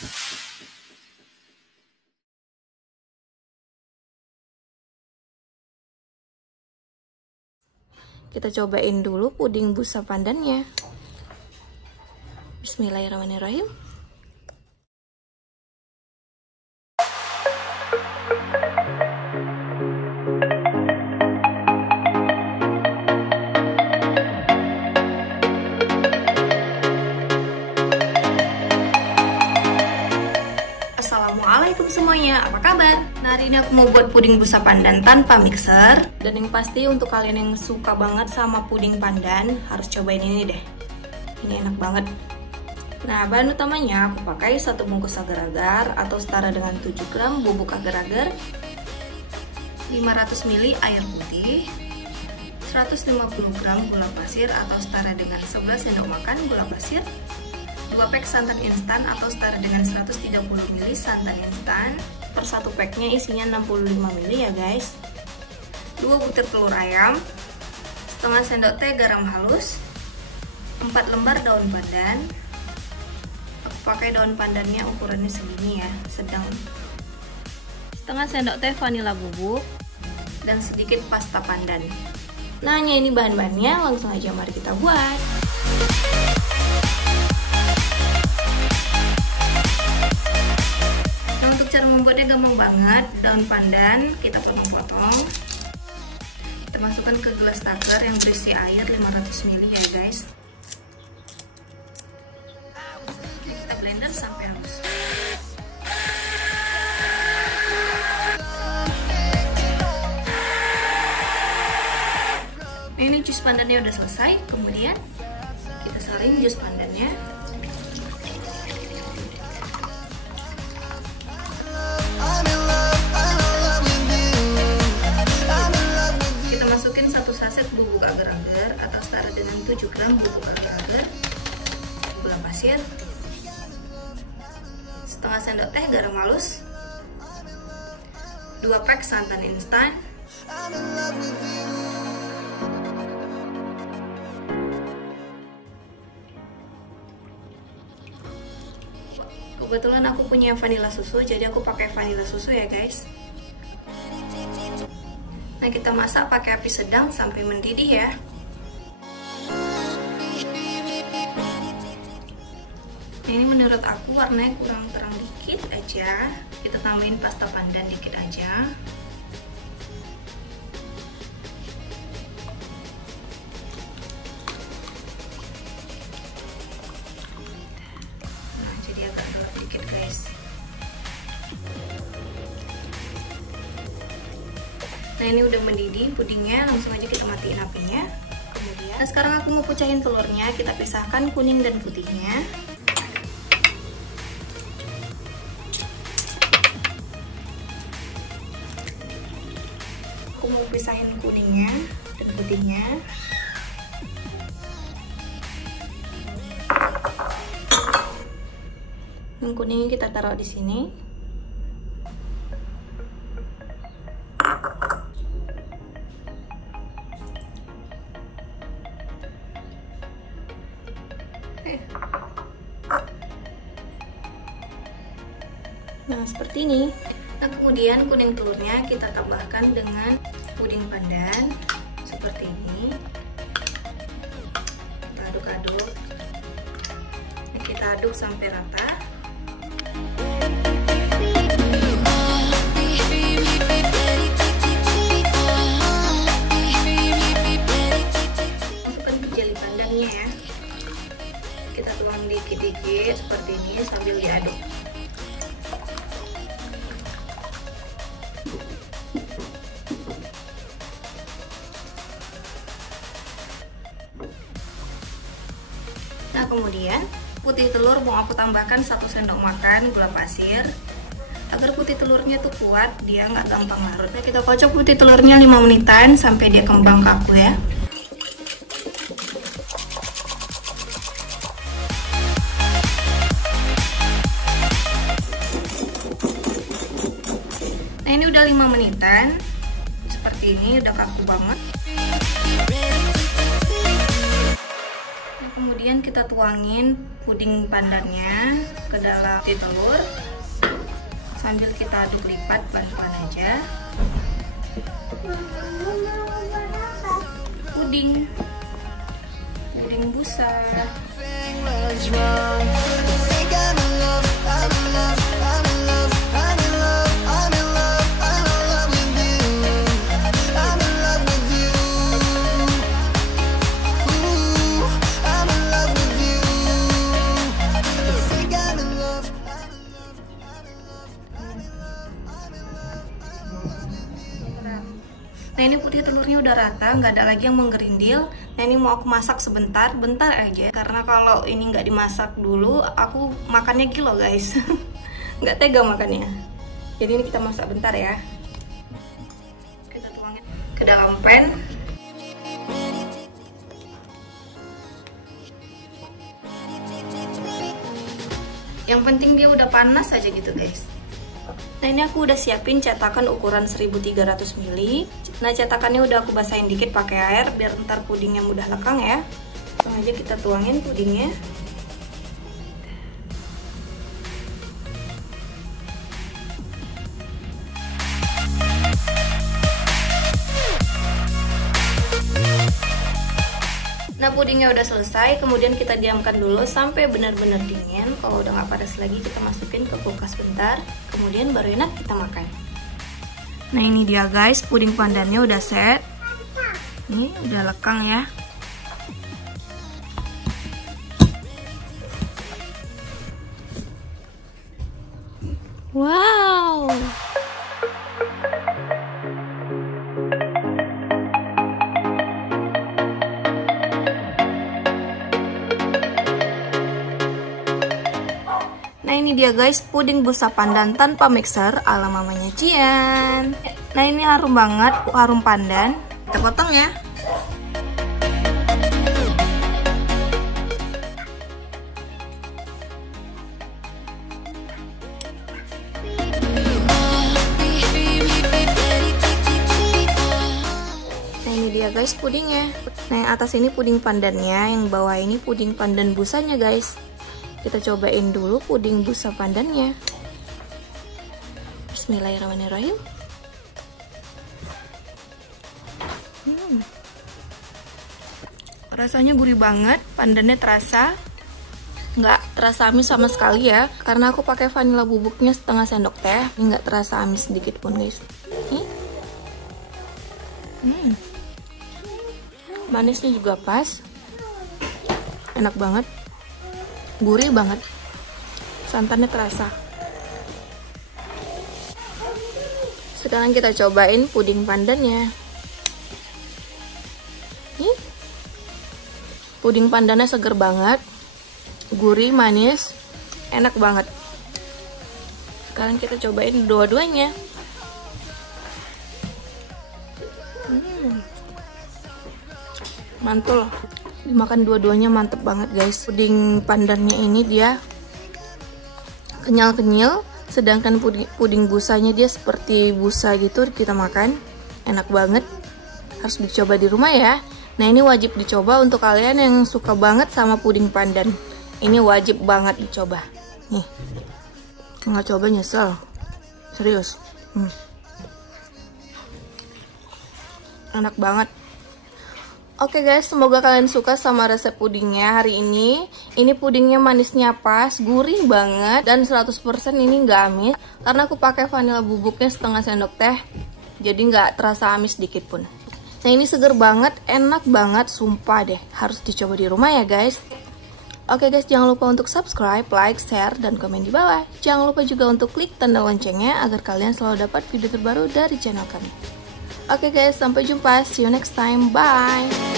Kita cobain dulu puding busa pandannya. Bismillahirrahmanirrahim. Assalamualaikum semuanya, apa kabar? Nah, hari ini aku mau buat puding busa pandan tanpa mixer. Dan yang pasti untuk kalian yang suka banget sama puding pandan, harus cobain ini deh. Ini enak banget. Nah, bahan utamanya aku pakai 1 bungkus agar-agar atau setara dengan 7 gram bubuk agar-agar, 500 ml air putih, 150 gram gula pasir atau setara dengan 11 sendok makan gula pasir, 2 pack santan instan atau setara dengan 130 ml santan instan. Per 1 packnya isinya 65 ml ya guys. 2 butir telur ayam, setengah sendok teh garam halus, 4 lembar daun pandan. Aku pakai daun pandannya ukurannya segini ya, sedang. Setengah sendok teh vanila bubuk, dan sedikit pasta pandan. Nah, ini bahan-bahannya, langsung aja mari kita buat. Cara membuatnya gampang banget. Daun pandan kita potong-potong, kita masukkan ke gelas taker yang berisi air 500 ml ya guys. Kita blender sampai halus. Ini jus pandannya udah selesai. Kemudian kita saring jus pandannya. Masukin 1 saset bubuk agar-agar atau setara dengan 7 gram bubuk agar-agar, gula pasir, setengah sendok teh garam halus, 2 pack santan instan, kebetulan aku punya vanila susu, jadi aku pakai vanila susu ya guys. Nah, kita masak pakai api sedang sampai mendidih ya. Nah, ini menurut aku warnanya kurang terang dikit aja. Kita tambahin pasta pandan dikit aja. Nah, jadi agak gelap dikit guys. Nah, ini udah mendidih pudingnya, langsung aja kita matiin apinya. Kemudian, nah sekarang aku mau pecahin telurnya, kita pisahkan kuning dan putihnya. Aku mau pisahin kuningnya dan putihnya. Yang kuningnya kita taruh di sini. Nah, seperti ini. Nah, kemudian kuning telurnya kita tambahkan dengan puding pandan seperti ini. Kita aduk-aduk. Nah, kita aduk sampai rata. Masukkan ke jeli pandannya ya. Kita tuang dikit-dikit seperti ini sambil diaduk. Nah, kemudian putih telur mau aku tambahkan 1 sendok makan gula pasir. Agar putih telurnya tuh kuat, dia nggak gampang larut. Nah, kita kocok putih telurnya 5 menitan sampai dia kembang kaku ya. Nah, ini udah 5 menitan. Seperti ini udah kaku banget. Kemudian kita tuangin puding pandannya ke dalam putih telur sambil kita aduk lipat pelan-pelan aja. Puding busa. Nah ini putih telurnya udah rata, nggak ada lagi yang menggerindil. Nah ini mau aku masak bentar aja. Karena kalau ini nggak dimasak dulu, aku makannya kilo guys. Nggak tega makannya. Jadi ini kita masak bentar ya. Kita tuangin ke dalam pan. Yang penting dia udah panas aja gitu guys. Nah ini aku udah siapin cetakan ukuran 1300 ml. Nah cetakannya udah aku basahin dikit pakai air biar ntar pudingnya mudah lekang ya. Langsung aja kita tuangin pudingnya. Nah pudingnya udah selesai, kemudian kita diamkan dulu sampai benar-benar dingin. Kalau udah nggak panas lagi kita masukin ke kulkas bentar, kemudian baru enak kita makan. Nah ini dia guys, puding pandannya udah set. Ini udah lekang ya. Wow. Nah ini dia guys, puding busa pandan tanpa mixer ala mamanya Cian. Nah ini harum banget, harum pandan. Kita potong ya. Nah ini dia guys pudingnya. Nah yang atas ini puding pandannya, yang bawah ini puding pandan busanya guys. Kita cobain dulu puding busa pandannya. Bismillahirrahmanirrahim. Rasanya gurih banget, pandannya terasa. Nggak terasa amis sama sekali ya, karena aku pakai vanila bubuknya setengah sendok teh. Ini nggak terasa amis sedikit pun guys. Manisnya juga pas, enak banget. Gurih banget, santannya terasa. Sekarang kita cobain puding pandannya. Nih, puding pandannya seger banget, gurih, manis, enak banget. Sekarang kita cobain dua-duanya. Mantul. Dimakan dua-duanya mantep banget guys. Puding pandannya ini dia kenyal-kenyal, sedangkan puding busanya dia seperti busa gitu kita makan. Enak banget, harus dicoba di rumah ya. Nah ini wajib dicoba untuk kalian yang suka banget sama puding pandan. Ini wajib banget dicoba. Nih, nggak coba nyesel, serius. Enak banget. Oke guys, semoga kalian suka sama resep pudingnya hari ini. Ini pudingnya manisnya pas, gurih banget, dan 100% ini nggak amis. Karena aku pakai vanila bubuknya setengah sendok teh, jadi nggak terasa amis sedikit pun. Nah ini seger banget, enak banget, sumpah deh. Harus dicoba di rumah ya guys. Oke guys, jangan lupa untuk subscribe, like, share, dan komen di bawah. Jangan lupa juga untuk klik tanda loncengnya agar kalian selalu dapat video terbaru dari channel kami. Oke guys, sampai jumpa. See you next time. Bye.